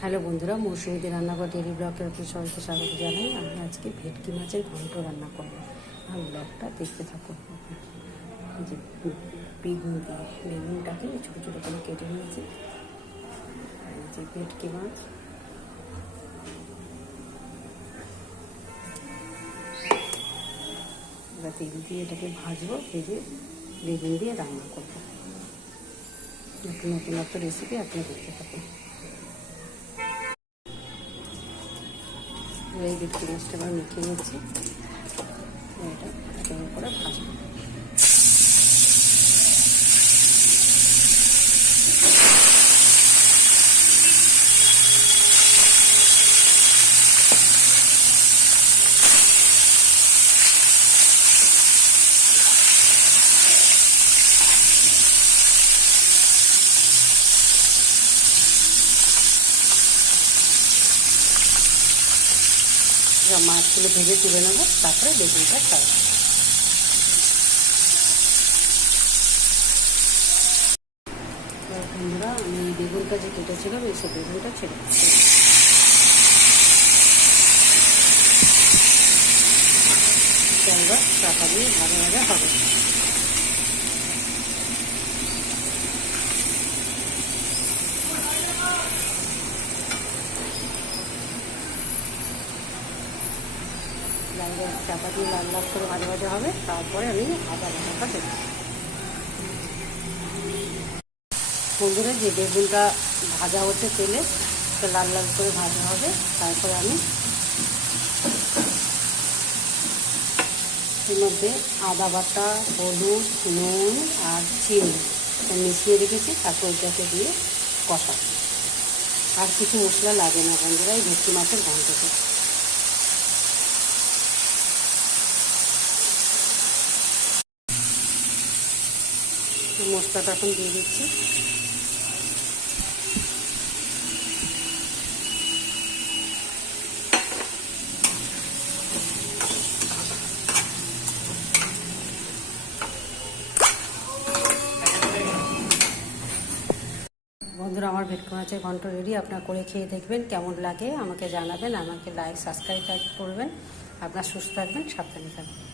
Hello বন্ধুরা, মৌসুমীদের রান্নাঘর daily ব্লগের উপর সবাইকে স্বাগত জানাই। আমি আজকে ভেটকি মাছের ঘন্ট রান্না করবো, আর ব্লগটা দেখতে থাকুন। যে বেগুন দিয়ে বেগুনটাকে ছোটো ছোটো করে কেটে নিয়েছি। যে ভেটকি মাছ, এবার তেল দিয়ে এটাকে ভাজবো, ভেজে বেগুন দিয়ে রান্না করবো। নতুনত্ব রেসিপি আপনি দেখতে থাকুন। এই ভেটকি মাছটা আবার মেখে নিচ্ছি, এটা একের করে ভাজবো। মাছগুলো ভেজে তুলে নেবো, তারপরে বেগুনটা ছাড়বো। বন্ধুরা, আমি এই বেগুনটা যে কেটেছিলাম, এই সব বেগুনটা ছেড়ে দিচ্ছি। এবার চাপা দিয়ে ভাজা ভাজা হবে। চাপা দিয়ে লাল লাল করে ভাজা ভাজা হবে, তারপরে আমি আদা বাটাটা দেবো। বন্ধুরা, যে বেগুনটা ভাজা হচ্ছে তেলে, লাল লাল করে ভাজা হবে, তারপরে আমি এর মধ্যে আদা বাটা, হলুদ, নুন আর চিনি মিশিয়ে রেখেছি, তারপর ওইটাকে দিয়ে কষাবো। আর কিছু মশলা লাগে না বন্ধুরা এই ভেটকি মাছের ঘন্টতে। মশলাটা এখন দিয়ে দিচ্ছি। বন্ধুরা, আমার ভেটকি মাছের ঘন্ট রেডি। আপনারা করে খেয়ে দেখবেন, কেমন লাগে আমাকে জানাবেন। আমাকে লাইক সাবস্ক্রাইব করবেন। আপনারা সুস্থ থাকবেন, সাবধানে থাকবেন।